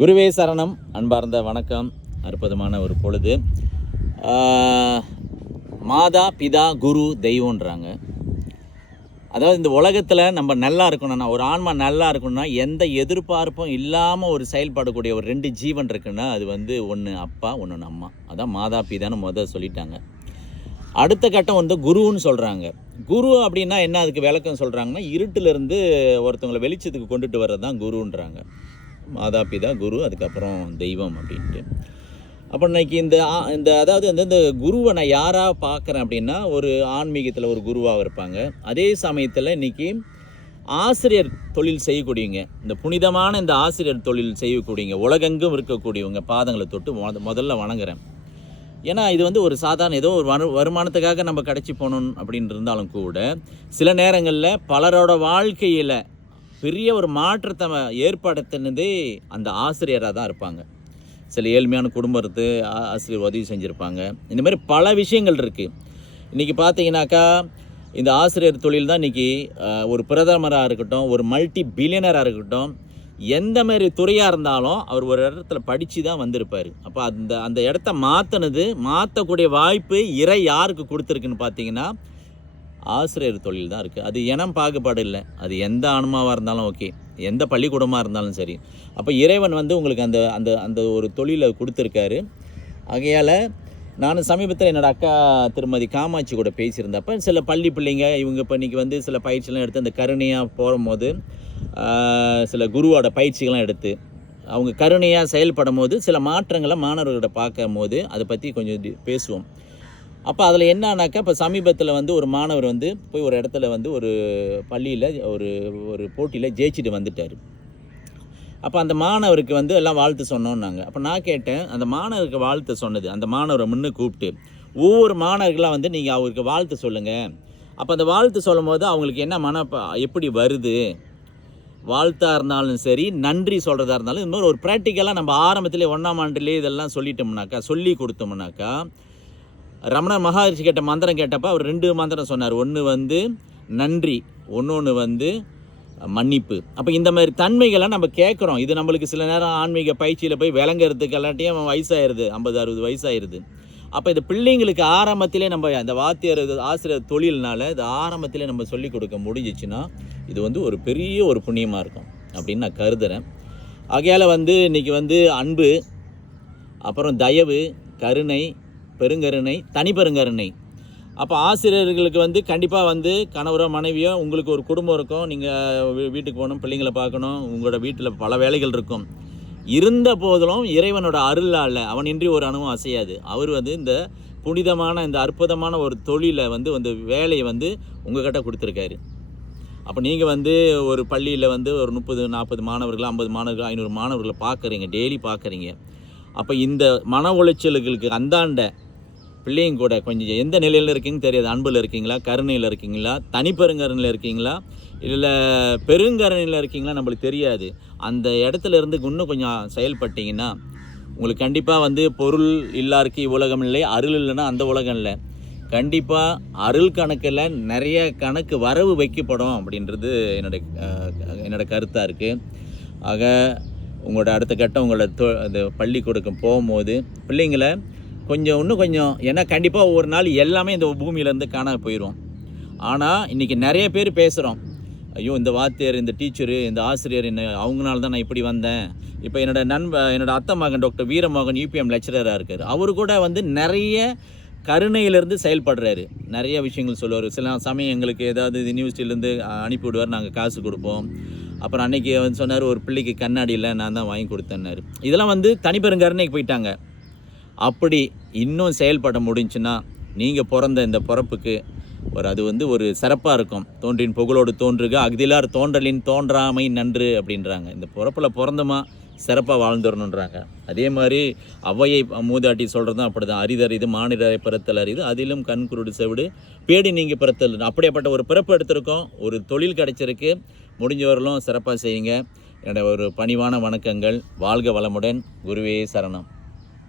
குருவே சரணம். அன்பார்ந்த வணக்கம். அற்புதமான ஒரு பொழுது. மாதா பிதா குரு தெய்வன்றாங்க. அதாவது இந்த உலகத்தில் நம்ம நல்லா இருக்கணும்னா, ஒரு ஆன்மா நல்லா இருக்கணும்னா, எந்த எதிர்பார்ப்பும் இல்லாமல் ஒரு செயல்படக்கூடிய ஒரு 2 ஜீவன் இருக்குன்னா, அது ஒன்று அப்பா, ஒன்று அம்மா. அதான் மாதா பிதான்னு சொல்லிட்டாங்க. அடுத்த கட்டம் குருன்னு சொல்கிறாங்க. குரு அப்படின்னா என்ன, அதுக்கு விளக்கம் சொல்கிறாங்கன்னா, இருட்டிலிருந்து ஒருத்தவங்களை வெளிச்சத்துக்கு கொண்டுட்டு வர்றது தான் குருன்றாங்க. மாதா பிதா குரு, அதுக்கப்புறம் தெய்வம் அப்படின்ட்டு. அப்போ இன்னைக்கு இந்த அதாவது இந்த குருவை நான் யாராக பார்க்குறேன் அப்படின்னா, ஒரு ஆன்மீகத்தில் ஒரு குருவாக இருப்பாங்க. அதே சமயத்தில் இன்றைக்கி ஆசிரியர் தொழில் செய்யக்கூடியவங்க, இந்த புனிதமான இந்த ஆசிரியர் தொழில் செய்யக்கூடியவங்க, உலகெங்கும் இருக்கக்கூடியவங்க பாதங்களை தொட்டு முதல்ல வணங்குறேன். ஏன்னா இது ஒரு சாதாரண ஏதோ ஒரு வருமானத்துக்காக நம்ம கிடச்சி போகணும் அப்படின்னு இருந்தாலும் கூட, சில நேரங்களில் பலரோட வாழ்க்கையில் பெரிய ஒரு மாற்றத்தை ஏற்படுத்தினதே அந்த ஆசிரியராக தான் இருப்பாங்க. சில ஏழ்மையான குடும்பத்து ஆசிரியர் உதவி செஞ்சுருப்பாங்க. இந்த மாதிரி பல விஷயங்கள் இருக்குது. இன்றைக்கி பார்த்தீங்கன்னாக்கா, இந்த ஆசிரியர் தொழில் தான் இன்றைக்கி ஒரு பிரதமராக இருக்கட்டும், ஒரு மல்டி பில்லியனராக இருக்கட்டும், எந்த மாதிரி துறையாக இருந்தாலும் அவர் ஒரு இடத்துல படித்து தான் வந்திருப்பார். அப்போ அந்த இடத்த மாற்றக்கூடிய வாய்ப்பு இறை யாருக்கு கொடுத்துருக்குன்னு பார்த்தீங்கன்னா, ஆசிரியர் தொழில் தான் இருக்குது. அது இனம் பாகுபாடு இல்லை. அது எந்த ஆன்மாவாக இருந்தாலும் ஓகே, எந்த பள்ளிக்கூடமாக இருந்தாலும் சரி. அப்போ இறைவன் உங்களுக்கு அந்த அந்த அந்த ஒரு தொழிலை கொடுத்துருக்காரு. ஆகையால் நான் சமீபத்தில் என்னோடய அக்கா திருமதி காமாட்சி கூட பேசியிருந்தப்போ, சில பள்ளி பிள்ளைங்க இவங்க இப்போ இன்றைக்கி சில பயிற்சியெலாம் எடுத்து அந்த கருணையாக போகும்போது, சில குருவோட பயிற்சிகள்லாம் எடுத்து அவங்க கருணையாக செயல்படும் போது சில மாற்றங்களை மாணவர்கிட்ட பார்க்கும் போது அதை பற்றி கொஞ்சம் பேசுவோம். அப்போ அதில் என்னன்னாக்கா, இப்போ சமீபத்தில் ஒரு மாணவர் போய் ஒரு இடத்துல ஒரு பள்ளியில் ஒரு போட்டியில் ஜெயிச்சுட்டு வந்துட்டார். அப்போ அந்த மாணவருக்கு எல்லாம் வாழ்த்து சொன்னோன்னாங்க. அப்போ நான் கேட்டேன், அந்த மாணவருக்கு வாழ்த்து சொன்னது, அந்த மாணவரை முன்னு கூப்பிட்டு ஒவ்வொரு மாணவர்களாக நீங்கள் அவருக்கு வாழ்த்து சொல்லுங்கள். அப்போ அந்த வாழ்த்து சொல்லும் போது அவங்களுக்கு என்ன எப்படி வருது, வாழ்த்தாக இருந்தாலும் சரி, நன்றி சொல்கிறதா இருந்தாலும், இன்னொரு ஒரு ப்ராக்டிக்கலாக நம்ம ஆரம்பத்திலே 1ஆம் ஆண்டுலேயே இதெல்லாம் சொல்லி கொடுத்தோம்னாக்கா, ரமண மகரிஷி கேட்ட மந்திரம் கேட்டப்போ அவர் 2 மந்திரம் சொன்னார். ஒன்று நன்றி, இன்னொன்று மன்னிப்பு. அப்போ இந்த மாதிரி தன்மைகளை நம்ம கேட்குறோம். இது நம்மளுக்கு சில நேரம் ஆன்மீக பயிற்சியில் போய் விளங்குறதுக்கு எல்லாட்டையும் வயசாகிடுது, 50-60 வயசாகிடுது. அப்போ இந்த பிள்ளைங்களுக்கு ஆரம்பத்திலே நம்ம அந்த வாத்தியார் ஆசிரியர் தொழில்னால இது ஆரம்பத்திலே நம்ம சொல்லிக் கொடுக்க முடிஞ்சிச்சுன்னா, இது ஒரு பெரிய ஒரு புண்ணியமாக இருக்கும் அப்படின்னு நான் கருதுகிறேன். ஆகையால் இன்றைக்கி அன்பு, அப்புறம் தயவு, கருணை, பெருங்கருணை, தனிப்பெருங்கருணை. அப்போ ஆசிரியர்களுக்கு கண்டிப்பாக கணவரோ மனைவியோ, உங்களுக்கு ஒரு குடும்பம் இருக்கும், நீங்கள் வீட்டுக்கு போகணும், பிள்ளைங்களை பார்க்கணும், உங்களோட வீட்டில் பல வேலைகள் இருக்கும். இருந்த போதிலும் இறைவனோட அருளால் அவனின்றி ஒரு அணுவும் அசையாது. அவர் இந்த புனிதமான இந்த அற்புதமான ஒரு தொழிலை வேலையை உங்கள்கிட்ட கொடுத்துருக்காரு. அப்போ நீங்கள் ஒரு பள்ளியில் ஒரு 30-40 மாணவர்கள், 50 மாணவர்கள், 500 மாணவர்களை பார்க்குறீங்க, டெய்லி பார்க்குறீங்க. அப்போ இந்த மன உளைச்சல்களுக்கு அந்தாண்ட பிள்ளைங்க கூட கொஞ்சம் எந்த நிலையில் இருக்கீங்கன்னு தெரியாது. அன்பில் இருக்கீங்களா, கருணையில் இருக்கீங்களா, தனிப்பெருங்கருணையில் இருக்கீங்களா, இல்லை பெருங்கருணையில் இருக்கீங்களா, நம்மளுக்கு தெரியாது. அந்த இடத்துல இருந்து இன்னும் கொஞ்சம் செயல்பட்டீங்கன்னா, உங்களுக்கு கண்டிப்பாக பொருள் இல்லாருக்கு இவ்வுலகம் இல்லை, அருள் இல்லைன்னா அந்த உலகம் இல்லை. கண்டிப்பாக அருள் கணக்கில் நிறைய கணக்கு வரவு வைக்கப்படும் அப்படின்றது என்னோட கருத்தாக இருக்குது. ஆக உங்களோட அடுத்த கட்டம் அந்த பள்ளிக்கூடம் போகும்போது பிள்ளைங்களை இன்னும் கொஞ்சம், ஏன்னா கண்டிப்பாக ஒரு நாள் எல்லாமே இந்த பூமியிலேருந்து காணாமல் போயிடும். ஆனால் இன்றைக்கி நிறைய பேர் பேசுகிறோம், ஐயோ இந்த வாத்தியார், இந்த டீச்சரு, இந்த ஆசிரியர் அவங்களால தான் நான் இப்படி வந்தேன். இப்போ என்னோட அத்தை மகன் டாக்டர் வீரமோகன் UPM லெக்சரராக இருக்கார். அவரு கூட நிறைய கருணையிலேருந்து செயல்படுறாரு. நிறைய விஷயங்கள் சொல்லுவார். சில சமயம் எங்களுக்கு ஏதாவது யூனிவர்சிட்டியிலேருந்து அனுப்பிவிடுவார், நாங்கள் காசு கொடுப்போம். அப்புறம் அன்றைக்கி சொன்னார், ஒரு பிள்ளைக்கு கண்ணாடியில் நான் தான் வாங்கி கொடுத்தேன்னாரு. இதெல்லாம் தனிப்பெருங்கருணைக்கு போயிட்டாங்க. அப்படி இன்னும் செயல்பட முடிஞ்சுன்னா, நீங்கள் பிறந்த இந்த பிறப்புக்கு அது ஒரு சிறப்பாக இருக்கும். தோன்றின் புகழோடு தோன்றுக, அஃதிலார் தோன்றலின் தோன்றாமை நன்று அப்படின்றாங்க. இந்த பிறப்பில் பிறந்தமா சிறப்பாக வாழ்ந்துடணுன்றாங்க. அதே மாதிரி ஔவையை மூதாட்டி சொல்கிறதும் அப்படி தான். அரிதறிது மானிடரை பிறத்தல் அரிது, அதிலும் கண்குருடு செவிடு பேடி நீங்கள் பிறத்தல். அப்படியேப்பட்ட ஒரு பிறப்பு எடுத்திருக்கோம், ஒரு தொழில் கிடைச்சிருக்கு. முடிஞ்சவர்களும் சிறப்பாக செய்யுங்க. என்னோட ஒரு பணிவான வணக்கங்கள். வாழ்க வளமுடன். குருவே சரணம்.